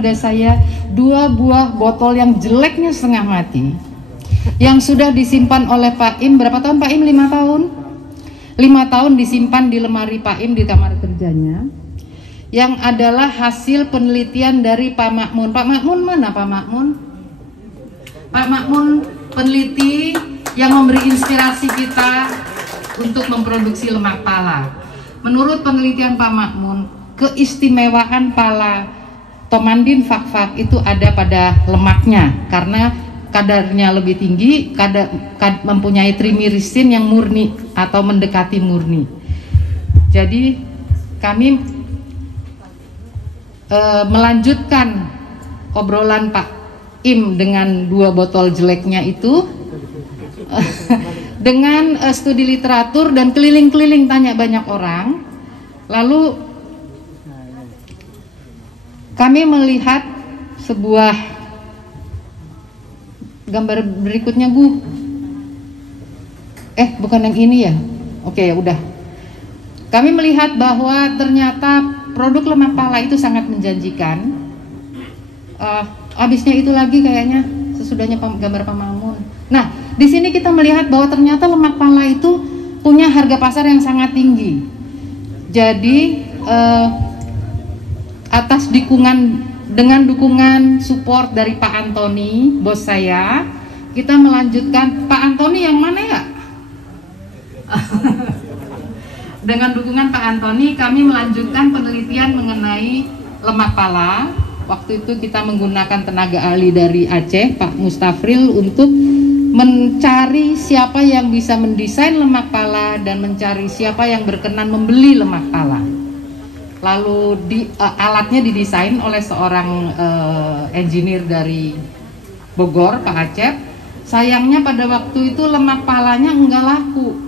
pada saya 2 buah botol yang jeleknya setengah mati, yang sudah disimpan oleh Pak Im. Berapa tahun Pak Im? 5 tahun. 5 tahun disimpan di lemari Pak Im di kamar kerjanya, yang adalah hasil penelitian dari Pak Makmun. Pak Makmun mana Pak Makmun? Pak Makmun peneliti yang memberi inspirasi kita untuk memproduksi lemak pala. Menurut penelitian Pak Makmun, keistimewaan pala Tomandin Fak-Fak itu ada pada lemaknya, karena kadarnya lebih tinggi, mempunyai trimirisin yang murni atau mendekati murni. Jadi kami melanjutkan obrolan Pak Im dengan 2 botol jeleknya itu dengan studi literatur dan keliling-keliling tanya banyak orang. Lalu kami melihat sebuah gambar berikutnya, Bu. Bukan yang ini ya? Oke, ya udah. Kami melihat bahwa ternyata produk lemak pala itu sangat menjanjikan. Habisnya itu lagi kayaknya sesudahnya gambar Pak Mamun. Nah, di sini kita melihat bahwa ternyata lemak pala itu punya harga pasar yang sangat tinggi. Jadi atas dengan dukungan support dari Pak Antoni, bos saya, kita melanjutkan. Pak Antoni yang mana ya? Dengan dukungan Pak Antoni, kami melanjutkan penelitian mengenai lemak pala. Waktu itu kita menggunakan tenaga ahli dari Aceh, Pak Mustafril, untuk mencari siapa yang bisa mendesain lemak pala dan mencari siapa yang berkenan membeli lemak pala. Lalu alatnya didesain oleh seorang engineer dari Bogor, Pak Acep. Sayangnya pada waktu itu lemak palanya enggak laku.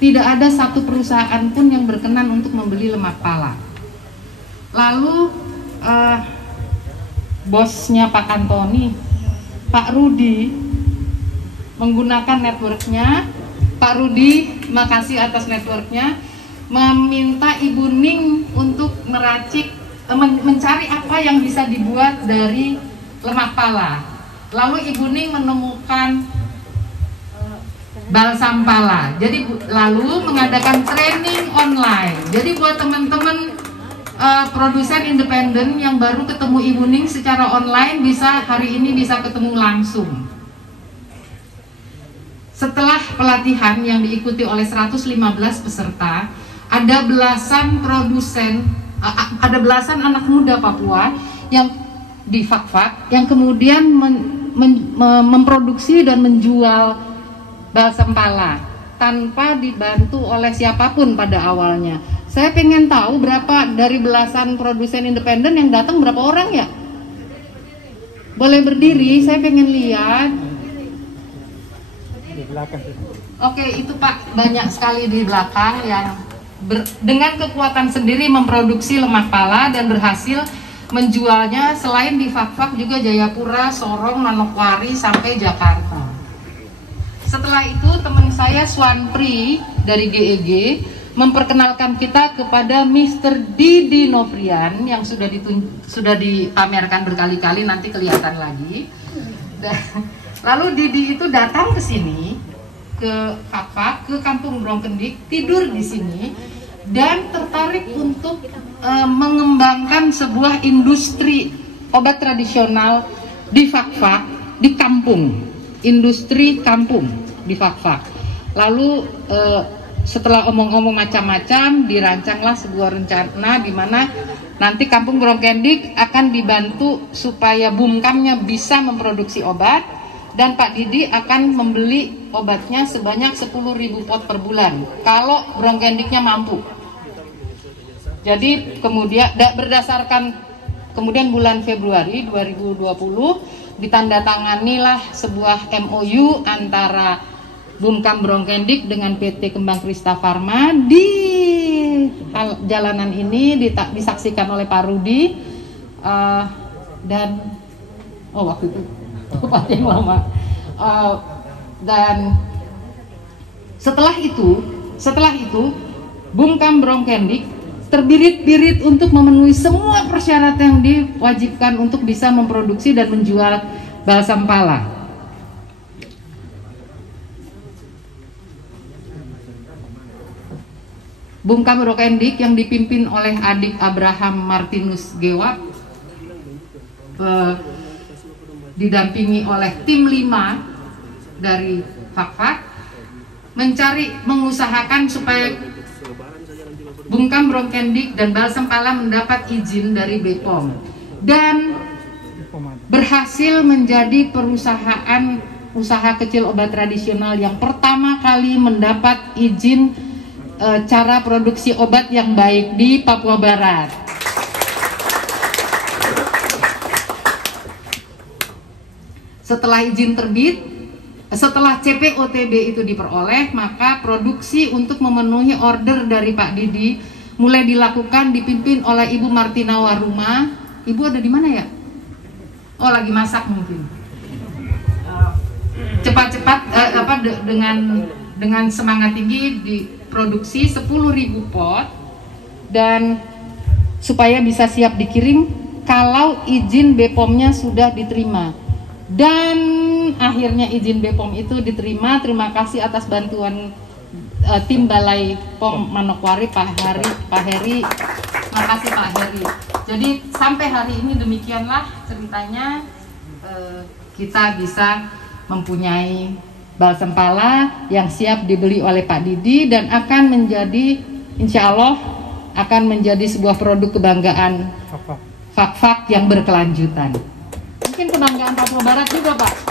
Tidak ada satu perusahaan pun yang berkenan untuk membeli lemak pala. Lalu bosnya Pak Antoni, Pak Rudi, menggunakan networknya. Pak Rudi, makasih atas networknya, meminta Ibu Ning untuk mencari apa yang bisa dibuat dari lemak pala. Lalu Ibu Ning menemukan balsam pala. Jadi lalu mengadakan training online. Jadi buat teman-teman produsen independen yang baru ketemu Ibu Ning secara online, hari ini bisa ketemu langsung. Setelah pelatihan yang diikuti oleh 115 peserta, ada belasan anak muda Papua yang di Fak-Fak yang kemudian memproduksi dan menjual balsam pala tanpa dibantu oleh siapapun pada awalnya. Saya pengen tahu berapa dari belasan produsen independen yang datang, berapa orang ya? Boleh berdiri, saya pengen lihat. Oke, itu Pak, banyak sekali di belakang yang dengan kekuatan sendiri memproduksi lemak pala dan berhasil menjualnya selain di Fak-Fak juga Jayapura, Sorong, Manokwari sampai Jakarta. Setelah itu teman saya Swanpri dari GEG memperkenalkan kita kepada Mr. Didi Novrian yang sudah dipamerkan berkali-kali, nanti kelihatan lagi. Lalu Didi itu datang ke sini, ke Fak-Fak, ke Kampung Brongkendik, tidur di sini dan tertarik untuk mengembangkan sebuah industri obat tradisional di Fak-Fak, di kampung, industri kampung di Fak-Fak. Lalu setelah omong-omong macam-macam, dirancanglah sebuah rencana di mana nanti Kampung Brongkendik akan dibantu supaya Bumkamnya bisa memproduksi obat, dan Pak Didi akan membeli obatnya sebanyak 10.000 pot per bulan kalau Brongkendiknya mampu. Jadi kemudian kemudian bulan Februari 2020 ditandatanganilah sebuah MOU antara Bumkam Brongkendik dengan PT Kembang Krista Pharma. Di jalanan ini disaksikan oleh Pak Rudi dan waktu itu yang lama. Dan setelah itu Bumkam Brongkendik terbirit-birit untuk memenuhi semua persyaratan yang diwajibkan untuk bisa memproduksi dan menjual balsam pala. Bungkam Rokendik yang dipimpin oleh adik Abraham Martinus Gewap, didampingi oleh tim 5 dari Fakfak, mengusahakan supaya Bungkam Rokendik dan balsam pala mendapat izin dari BPOM dan berhasil menjadi perusahaan usaha kecil obat tradisional yang pertama kali mendapat izin cara produksi obat yang baik di Papua Barat. Setelah izin terbit, setelah CPOTB itu diperoleh, maka produksi untuk memenuhi order dari Pak Didi mulai dilakukan, dipimpin oleh Ibu Martina Waruma. Ibu ada di mana ya? Oh, lagi masak mungkin. Cepat-cepat dengan semangat tinggi diproduksi 10.000 pot dan supaya bisa siap dikirim kalau izin BPOM-nya sudah diterima. Dan akhirnya izin BPOM itu diterima. Terima kasih atas bantuan tim Balai POM Manokwari, Pak Heri. Makasih Pak Heri. Jadi sampai hari ini demikianlah ceritanya, kita bisa mempunyai balsam pala yang siap dibeli oleh Pak Didi dan akan menjadi, insya Allah akan menjadi sebuah produk kebanggaan Fakfak yang berkelanjutan. Mungkin kebanggaan Papua Barat juga Pak.